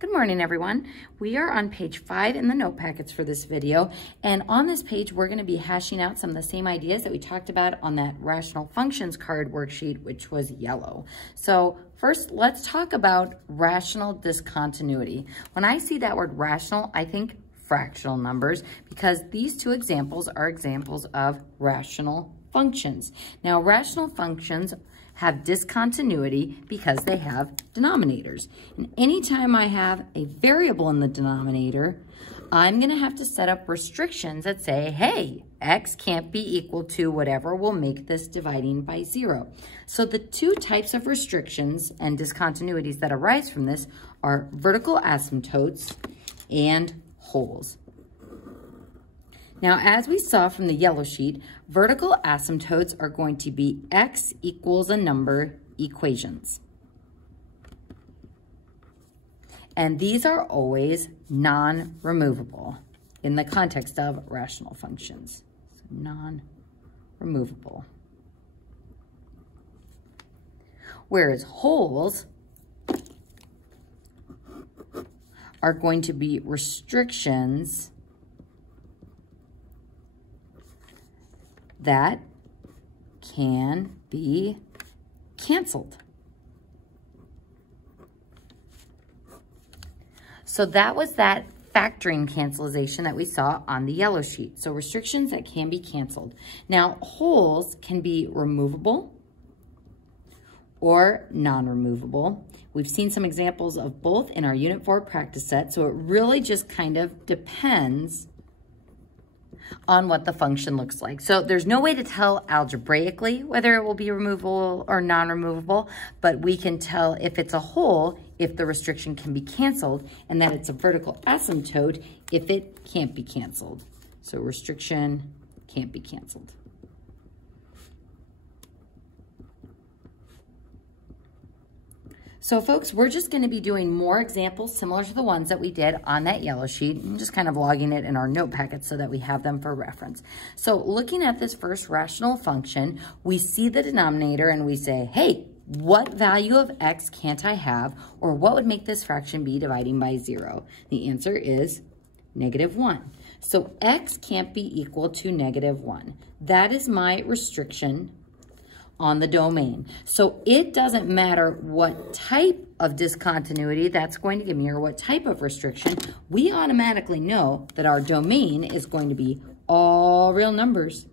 Good morning, everyone. We are on page 5 in the note packets for this video, and on this page we're going to be hashing out some of the same ideas that we talked about on that rational functions card worksheet, which was yellow. So first, let's talk about rational discontinuity. When I see that word rational, I think fractional numbers, because these two examples are examples of rational functions. Now, rational functions have discontinuity because they have denominators. And anytime I have a variable in the denominator, I'm going to have to set up restrictions that say, hey, x can't be equal to whatever will make this dividing by 0. So the two types of restrictions and discontinuities that arise from this are vertical asymptotes and wholes. Now, as we saw from the yellow sheet, vertical asymptotes are going to be x equals a number equations. And these are always non-removable in the context of rational functions. So non-removable. Whereas wholes are going to be restrictions that can be canceled. So that was that factoring cancellation that we saw on the yellow sheet. So restrictions that can be canceled. Now, wholes can be removable or non-removable. We've seen some examples of both in our Unit 4 practice set, so it really just kind of depends on what the function looks like. So there's no way to tell algebraically whether it will be removable or non-removable, but we can tell if it's a whole, if the restriction can be canceled, and that it's a vertical asymptote if it can't be canceled. So restriction can't be canceled. So folks, we're just going to be doing more examples similar to the ones that we did on that yellow sheet and just kind of logging it in our note packet so that we have them for reference. So looking at this first rational function, we see the denominator and we say, hey, what value of x can't I have, or what would make this fraction be dividing by 0? The answer is -1. So x can't be equal to -1. That is my restriction on the domain. So it doesn't matter what type of discontinuity that's going to give me or what type of restriction, we automatically know that our domain is going to be all real numbers,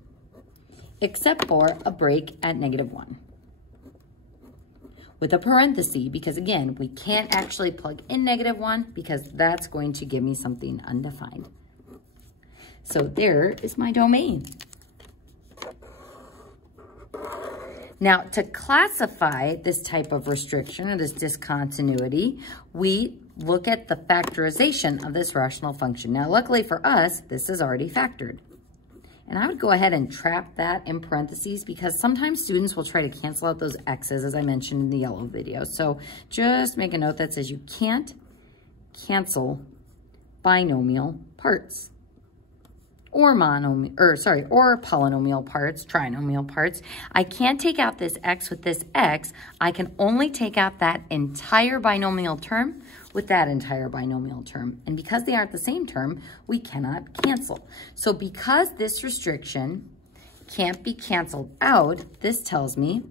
except for a break at -1. With a parenthesis, because again, we can't actually plug in -1 because that's going to give me something undefined. So there is my domain. Now, to classify this type of restriction or this discontinuity, we look at the factorization of this rational function. Now, luckily for us, this is already factored. And I would go ahead and trap that in parentheses because sometimes students will try to cancel out those x's, as I mentioned in the yellow video. So just make a note that says you can't cancel binomial parts. Or polynomial parts, trinomial parts. I can't take out this x with this x. I can only take out that entire binomial term with that entire binomial term. And because they aren't the same term, we cannot cancel. So because this restriction can't be canceled out, this tells me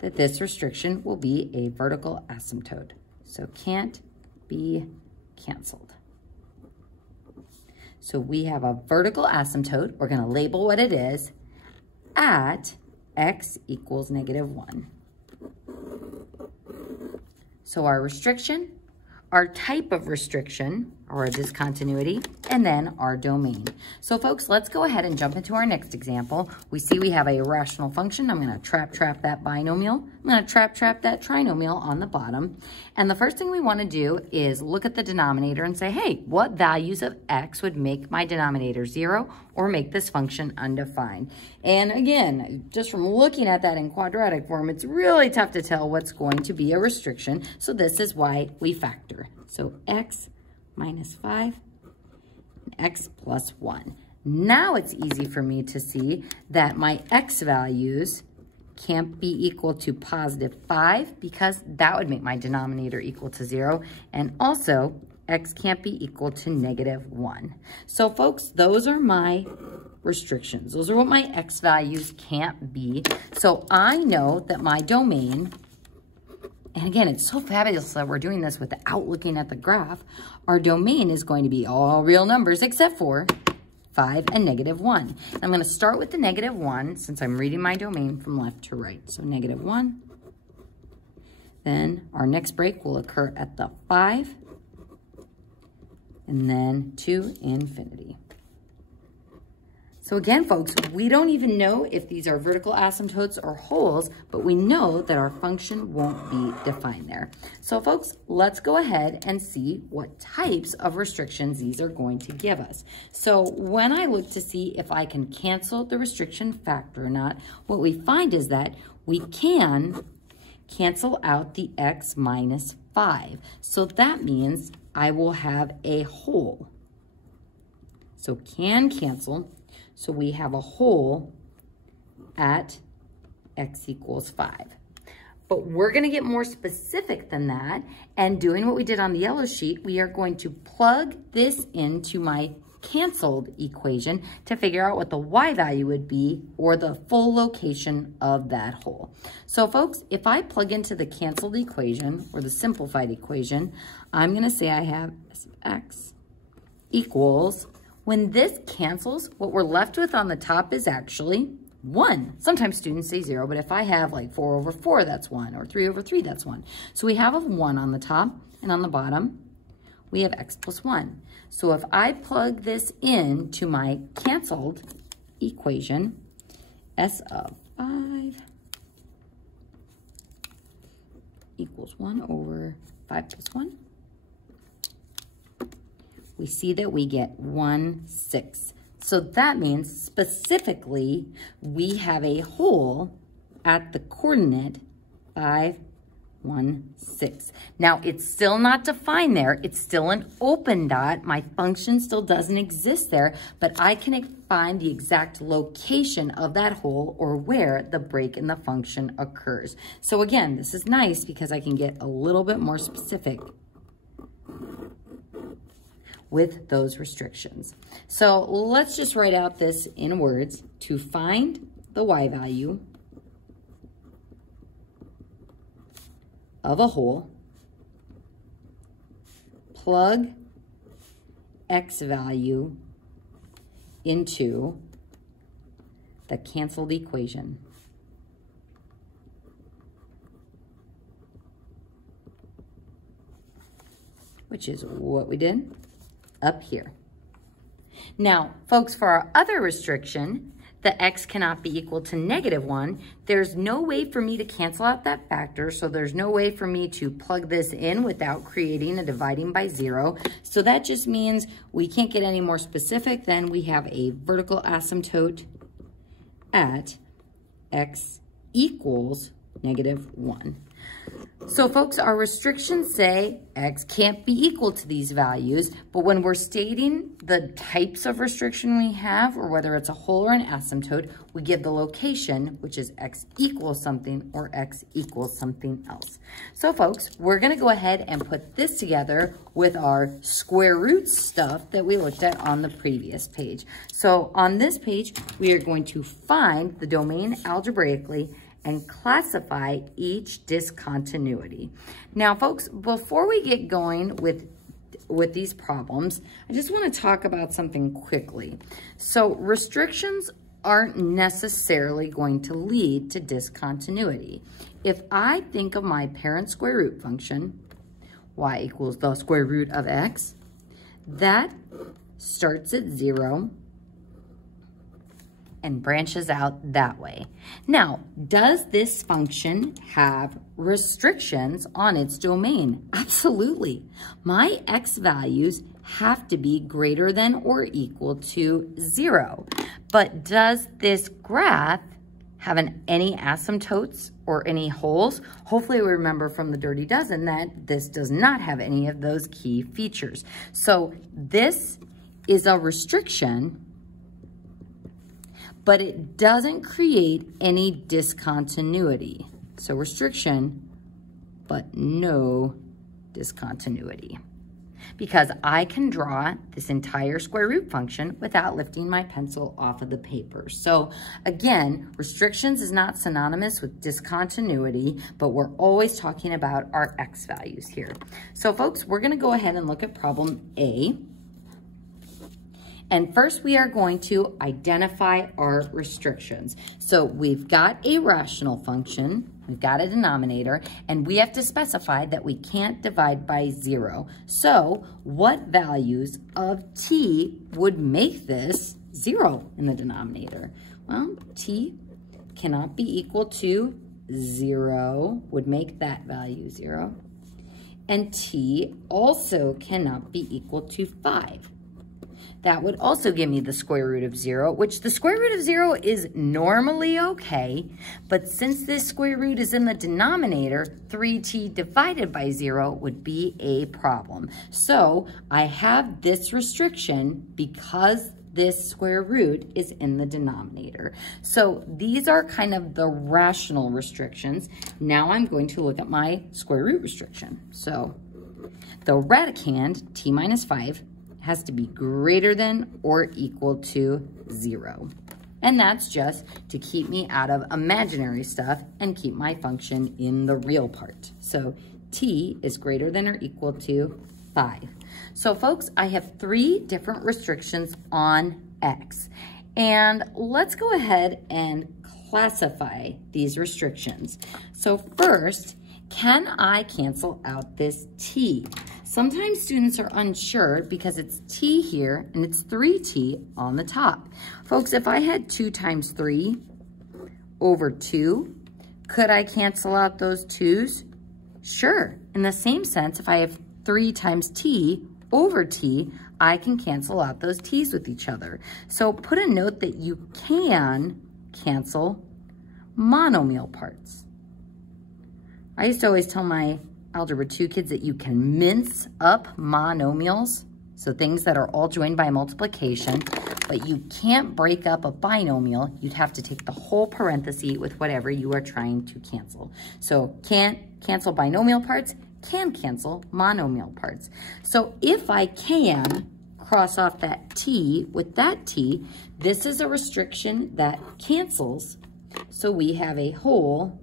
that this restriction will be a vertical asymptote. So can't be canceled. So we have a vertical asymptote. We're going to label what it is at x equals -1. So our restriction, our type of restriction, or a discontinuity, and then our domain. So folks, let's go ahead and jump into our next example. We see we have a rational function. I'm going to trap that binomial. I'm going to trap that trinomial on the bottom. And the first thing we want to do is look at the denominator and say, hey, what values of x would make my denominator 0 or make this function undefined? And again, just from looking at that in quadratic form, it's really tough to tell what's going to be a restriction. So this is why we factor. So x -5 and x plus 1. Now it's easy for me to see that my x values can't be equal to positive 5 because that would make my denominator equal to 0. And also, x can't be equal to negative 1. So folks, those are my restrictions. Those are what my x values can't be. So I know that my domain, and again, it's so fabulous that we're doing this without looking at the graph, our domain is going to be all real numbers except for 5 and negative 1. I'm going to start with the negative 1 since I'm reading my domain from left to right. So negative 1. Then our next break will occur at the 5. And then to infinity. So again, folks, we don't even know if these are vertical asymptotes or holes, but we know that our function won't be defined there. So folks, let's go ahead and see what types of restrictions these are going to give us. So when I look to see if I can cancel the restriction factor or not, what we find is that we can cancel out the x minus 5. So that means I will have a hole. So can cancel. So we have a hole at x equals 5. But we're going to get more specific than that. And doing what we did on the yellow sheet, we are going to plug this into my canceled equation to figure out what the y value would be or the full location of that hole. So folks, if I plug into the canceled equation or the simplified equation, I'm going to say I have x equals, when this cancels, what we're left with on the top is actually 1. Sometimes students say 0, but if I have like 4 over 4, that's 1, or 3 over 3, that's 1. So we have a 1 on the top, and on the bottom, we have x plus 1. So if I plug this in to my canceled equation, s of 5 equals 1 over 5 plus 1, we see that we get 1/6. So that means specifically we have a hole at the coordinate 5, 1, 6. Now it's still not defined there. It's still an open dot. My function still doesn't exist there, but I can find the exact location of that hole or where the break in the function occurs. So again, this is nice because I can get a little bit more specific with those restrictions. So let's just write out this in words. To find the y value of a hole, plug x value into the canceled equation. Which is what we did up here. Now, folks, for our other restriction, the x cannot be equal to negative 1, there's no way for me to cancel out that factor, so there's no way for me to plug this in without creating a dividing by 0. So that just means we can't get any more specific than we have a vertical asymptote at x equals negative 1. So folks, our restrictions say x can't be equal to these values, but when we're stating the types of restriction we have, or whether it's a hole or an asymptote, we give the location, which is x equals something or x equals something else. So folks, we're going to go ahead and put this together with our square root stuff that we looked at on the previous page. So on this page, we are going to find the domain algebraically and classify each discontinuity. Now, folks, before we get going with these problems, I just want to talk about something quickly. So restrictions aren't necessarily going to lead to discontinuity. If I think of my parent square root function, y equals the square root of x, that starts at 0 and branches out that way. Now, does this function have restrictions on its domain? Absolutely. My x values have to be greater than or equal to 0. But does this graph have any asymptotes or any holes? Hopefully we remember from the Dirty Dozen that this does not have any of those key features. So this is a restriction, but it doesn't create any discontinuity. So restriction, but no discontinuity. Because I can draw this entire square root function without lifting my pencil off of the paper. So again, restrictions is not synonymous with discontinuity, but we're always talking about our x values here. So folks, we're gonna go ahead and look at problem A. And first we are going to identify our restrictions. So we've got a rational function, we've got a denominator, and we have to specify that we can't divide by 0. So what values of t would make this 0 in the denominator? Well, t cannot be equal to 0, would make that value 0. And t also cannot be equal to 5. That would also give me the square root of 0, which the square root of 0 is normally okay, but since this square root is in the denominator, 3t divided by 0 would be a problem. So I have this restriction because this square root is in the denominator. So these are kind of the rational restrictions. Now I'm going to look at my square root restriction. So the radicand, t minus 5, has to be greater than or equal to 0. And that's just to keep me out of imaginary stuff and keep my function in the real part. So t is greater than or equal to 5. So folks, I have 3 different restrictions on x. And let's go ahead and classify these restrictions. So first, can I cancel out this t? Sometimes students are unsure because it's t here and it's 3t on the top. Folks, if I had 2 times 3 over 2, could I cancel out those 2's? Sure. In the same sense, if I have 3 times t over t, I can cancel out those t's with each other. So put a note that you can cancel monomial parts. I used to always tell my Algebra 2 kids that you can mince up monomials, so things that are all joined by multiplication, but you can't break up a binomial. You'd have to take the whole parenthesis with whatever you are trying to cancel. So can't cancel binomial parts, can cancel monomial parts. So if I can cross off that t with that t, this is a restriction that cancels. So we have a whole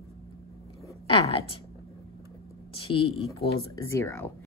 at t equals 0.